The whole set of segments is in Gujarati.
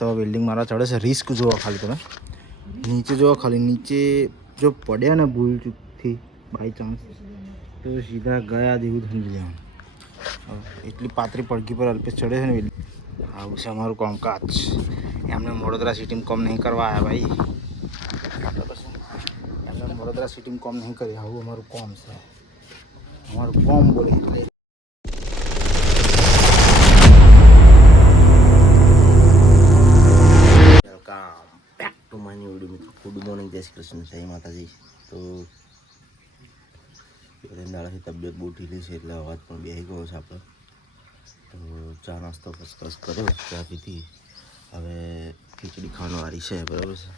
તો વેલ્ડિંગ મારા ચડે છે. રિસ્ક જોવો ખાલી તમે નીચે જોવો, ખાલી નીચે જો પડ્યા ને ભૂલ ચૂકથી બાય ચાન્સ તો સીધા ગયા જેવું સમજી લેવાનું. એટલી પાતળી પડકી પર અલ્પેશ ચડે છે ને વેલ્ડિંગ. આવું છે અમારું કામકાજ. એમને વડોદરા સિટીમાં કોમ નહીં કરવા આવ્યા ભાઈ, બરાબર છે. એમને વડોદરા સિટીમાં કોમ નહીં કરી, આવું અમારું કોમ છે. અમારું કોમ બોલે એટલે ગુડ મોર્નિંગ, જય શ્રી કૃષ્ણ, જય માતાજી. તો દાડાથી તબિયત બહુ ઢીલી છે એટલે અવાજ પણ બેસી ગયો છે આપણે. તો ચા નાસ્તો કસકસ કર્યો, ચા પીધી, હવે ખીચડી ખાવાની વારી છે, બરાબર છે.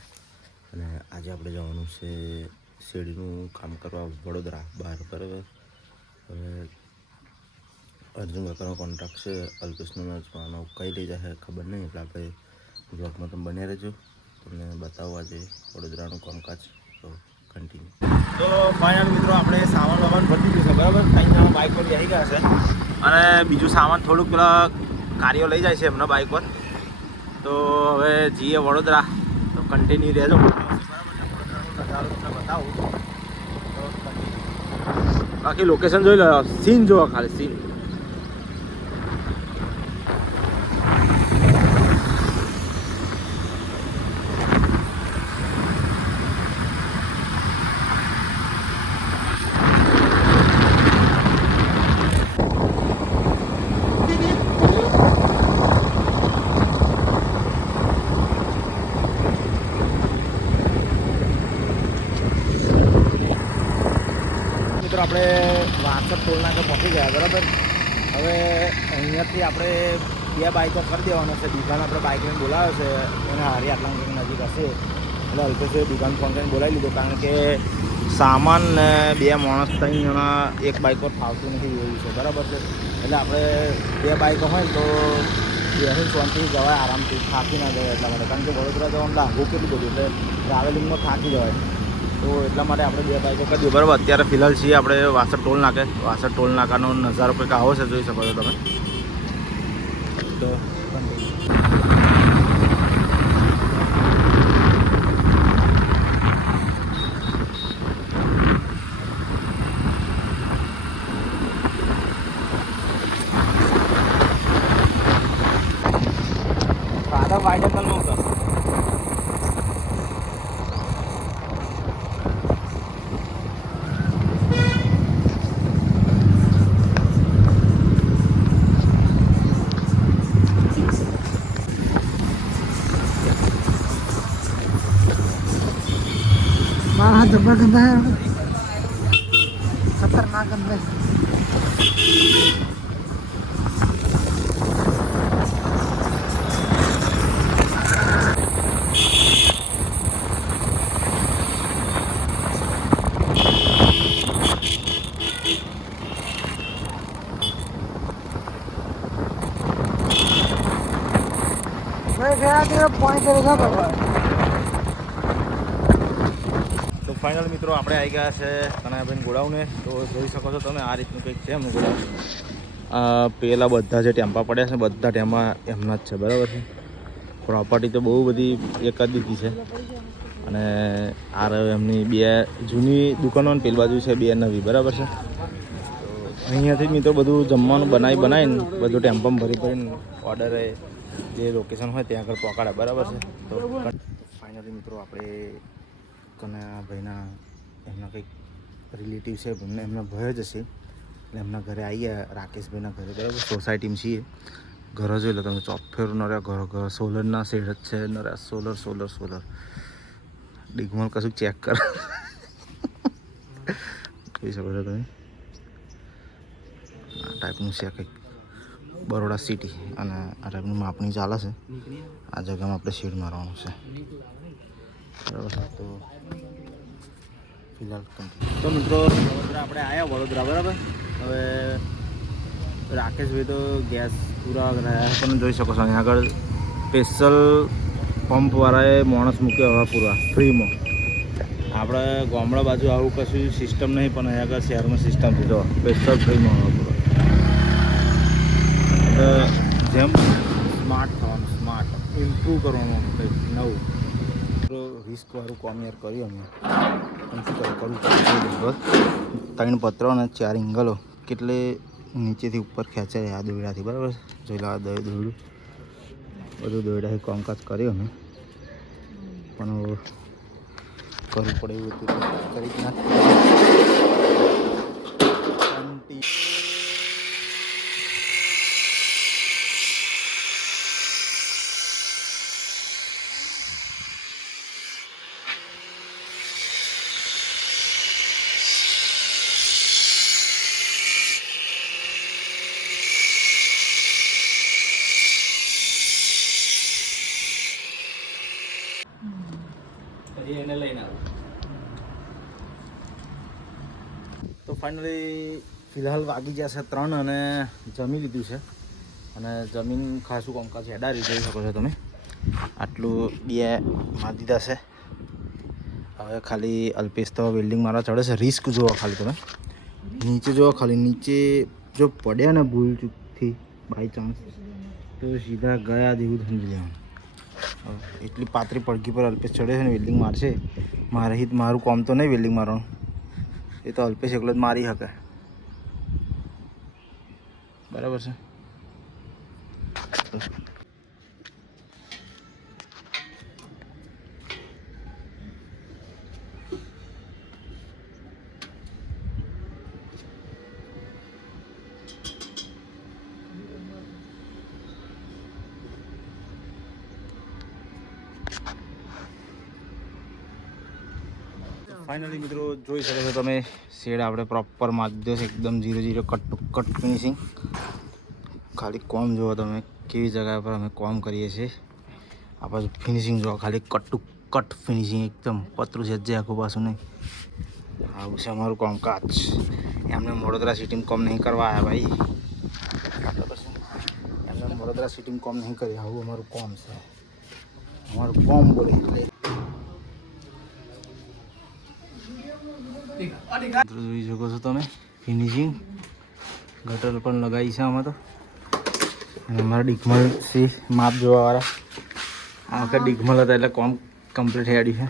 અને આજે આપણે જવાનું છે શેરડીનું કામ કરવા વડોદરા બહાર, બરાબર. હવે અર્જુન કાકાનો કોન્ટ્રાક્ટ છે, અલ્પેશનો મેચમાં કઈ લઈ જાય ખબર નહીં, એટલે આપણે બ્લોગમાં તમે બન્યા રહેજો, તમને બતાવો આજે વડોદરાનું કામકાજ. તો કન્ટિન્યુ. તો ફાઇનલ મિત્રો આપણે સામાન વામાન ભરી દીધું છે, બરાબર. ત્રણ જણા બાઇક પર બેસી ગયા છે અને બીજું સામાન થોડુંક પેલા કાર્યો લઈ જાય છે એમના બાઇક પર. તો હવે જઈએ વડોદરા, તો કન્ટિન્યુ રહેજો. બતાવું તો બાકી લોકેશન જોઈ લો, સીન જોવો ખાલી સીન. આપણે વાસદ ટોલનાકે પહોંચી ગયા, બરાબર. હવે અહીંયાથી આપણે બે બાઇકો કરી દેવાનો છે. દુકાન આપણે બાઇક લઈને બોલાવ્યો છે, એને હારી આટલા નજીક હશે એટલે અલ્પેશે દુકાન ફોન કરીને બોલાવી લીધો, કારણ કે સામાન ને બે માણસ ત્રણ જણા એક બાઇક પર ફાવતું નથી એવું છે, બરાબર છે. એટલે આપણે બે બાઇકો હોય ને તો બેસીને શાંતિથી જવાય, આરામથી થાકી ના જવાય એટલા માટે. કારણ કે વડોદરા જવાનું લાગુ કેટલું બધું, એટલે ટ્રાવેલિંગમાં થાકી જવાય. તો એટલા માટે આપણે બે બાઇકો કરી દઈએ, બરાબર. અત્યારે ફિલહાલ છીએ આપણે વાસદ ટોલ નાકે. વાસદ ટોલ નાકાનો નજારો કંઈક આવો છે, જોઈ શકો છો તમે. તો સાદા વાઇડર કલર સર हाँ जब्बर गंदा है, खतरनाक गंदा है. मैं गया तो पॉइंट करेगा बाबा. તો ફાઇનલ મિત્રો આપણે આવી ગયા છે કનૈયાભાઈ ગોડાઉને. તો જોઈ શકો છો તમે, આ રીતનું કંઈક છે એમનું ગોડાઉન. પેલા બધા જે ટેમ્પા પડ્યા છે બધા ટેમ્પા એમના જ છે, બરાબર છે. પ્રોપર્ટી તો બહુ બધી એક જ દીધી છે. અને આ એમની બે જૂની દુકાનો ને પેલી બાજુ છે બે નવી, બરાબર છે. તો અહીંયાથી જ મિત્રો બધું જમવાનું બનાવીને બધું ટેમ્પામાં ભરીને ઓર્ડરે જે લોકેશન હોય ત્યાં આગળ પહોંચાડે, બરાબર છે. તો ફાઇનલી મિત્રો આપણે કનૈયાભાઈના એમના કંઈક રિલેટિવ છે, એમના ભય જ હશે, એટલે એમના ઘરે આવી ગયા, રાકેશભાઈના ઘરે, બરાબર. સોસાયટીમાં છીએ. ઘર જોઈ લો તમે, ચોફેર નર્યા ઘર સોલરના શેડ જ છે, નર્યા સોલર ડિગમલ કશું ચેક કર જોઈ શકો છો તમે. આ ટાઈપનું છે કંઈક બરોડા સિટી, અને આ ટાઈપની માપણી ચાલે છે. આ જગ્યામાં આપણે શેડ મારવાનું છે, બરાબર. તો ફિલહાલ તો મિત્રો વડોદરા આપણે આવ્યા, વડોદરા, બરાબર. હવે રાકેશભાઈ તો ગેસ પૂરા રહ્યા તમે જોઈ શકો છો. અહીંયા આગળ સ્પેશિયલ પંપવાળાએ માણસ મૂક્યો હવા પૂરા ફ્રીમાં. આપણે ગામડા બાજુ આવું કશું સિસ્ટમ નહીં, પણ અહીંયા આગળ શહેરમાં સિસ્ટમ છે. જો સ્પેશિયલ ફ્રીમાં હવા પૂરા. જેમ સ્માર્ટ થવાનું, સ્માર્ટ ઇમ્પ્રૂવ કરવાનું કંઈક નવું તો રિસ્કવાળું કામ યાર કર્યું અમે પણ શું કરવું બસ 3 પત્રો અને 4 એંગલો કેટલે નીચેથી ઉપર ખેંચાય આ દોરડાથી બરાબર જોઈ લો આ દોરડું બધું દોરડાથી કામકાજ કર્યું અમે પણ કરવું પડે એવું હતું કરી જ નાખી એને લઈને આવું તો ફાઇનલી ફિલહાલ વાગી ગયા છે 3 અને જમી લીધું છે અને જમીન ખાસું કામકાજ હેડારી જોઈ શકો છો તમે આટલું બે મારી દીધા છે હવે ખાલી અલ્પેશ તો બિલ્ડિંગ મારવા ચડે છે રિસ્ક જુઓ ખાલી તમે નીચે જુઓ ખાલી નીચે જો પડ્યા ને ભૂલ ચૂકથી બાય ચાન્સ તો સીધા ગયા જેવું સમજી લેવાનું એટલી પાતળી પડકી પર અલ્પેશ ચડે છે ને વેલ્ડિંગ મારશે મારું કામ તો નહીં વેલ્ડિંગ મારવાનું એ તો અલ્પેશ એકલો જ મારી શકે બરાબર છે ફાઇનલી મિત્રો જોઈ શકો છો તમે શેડ આપણે પ્રોપર મારી દીધો છે એકદમ 0-0 કટ ફિનિશિંગ ખાલી કોમ જુઓ તમે કેવી જગ્યા પર અમે કોમ કરીએ છીએ આ બાજુ ફિનિશિંગ જુઓ ખાલી કટ ફિનિશિંગ એકદમ પતરું છે જે આખું પાછું નહીં આવું છે અમારું કામકાજ એમને વડોદરા સિટીમાં કોમ નહીં કરવા આવ્યા ભાઈ બરાબર છે એમને વડોદરા સિટીમાં કોમ નહીં કરી આવું અમારું કોમ છે અમારું કોમ બોલે એટલે જોઈ શકો છો તમે ફિનિશિંગ ગટર પણ લગાવી છે આમાં તો અને અમારા ડીગમલ છે માપ જોવાવાળા આ વખત ડીગમલ હતા એટલે કોમ કમ્પ્લીટ હેડી છે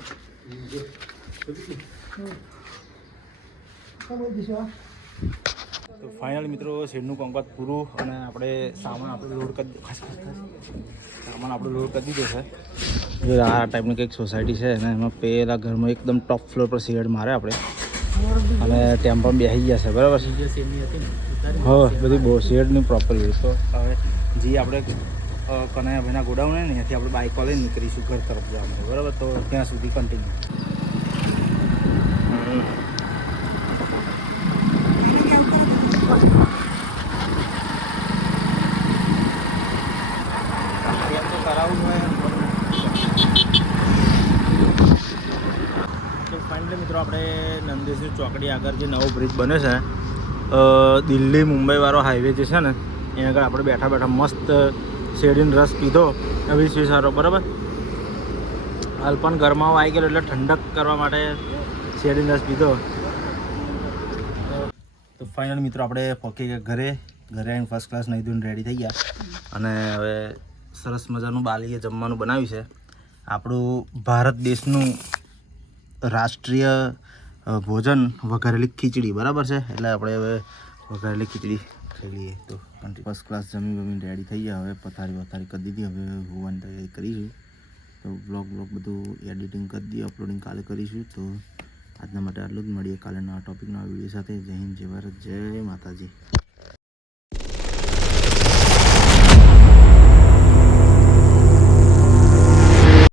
તો ફાઇનલ મિત્રો શેડનું કામકાજ પૂરું અને આપણે સામાન આપણે લોડ કરી દીધો છે જો આ ટાઈપની કંઈક સોસાયટી છે અને એમાં પહેલા ઘરમાં એકદમ ટોપ ફ્લોર પર શેડ મારે આપણે અને ટેમ્પો બેસી ગયા છે બરાબર છે હા બધી બહુ શેડની પ્રોપર તો હવે જે આપણે કનૈયાભાઈના ગોડાઉન ને ત્યાંથી આપણે બાઇકો લઈને નીકળીશું ઘર તરફ જવાનું બરાબર તો ત્યાં સુધી કન્ટિન્યુ કરાવવું હોય ફાઇનલી મિત્રો આપણે નંદેશ્વર ચોકડી આગળ જે નવો બ્રિજ બને છે દિલ્હી મુંબઈવાળો હાઈવે જે છે ને ત્યાં આગળ આપણે બેઠા મસ્ત શેરડીનો રસ પીધો અવિશ્વી સારો બરાબર હાલ પણ ગરમાવો આવી ગયેલો એટલે ઠંડક કરવા માટે શેરડીનો રસ પીધો તો ફાઇનલ મિત્રો આપણે પહોંચી ગયા ઘરે આવીને ફર્સ્ટ ક્લાસ નહીં ધોઈને રેડી થઈ ગયા અને હવે સરસ મજાનું બાલીએ જમવાનું બનાવ્યું છે આપણું ભારત દેશનું રાષ્ટ્રીય ભોજન વઘારેલી ખીચડી બરાબર છે એટલે આપણે હવે વઘારેલી ખીચડી ખાઈ લઈએ તો ફર્સ્ટ ક્લાસ જમીન રેડી થઈ ગયા હવે પથારી કરી દીધી હવે હોવાની તૈયારી કરીશું તો બ્લોગ બધું એડિટિંગ કરી દઈએ અપલોડિંગ કાલે કરીશું તો આજના માટે આટલું જ મળીએ કાલે નવા ટોપિકના વિડીયો સાથે જય હિન્દ જય ભારત જય માતાજી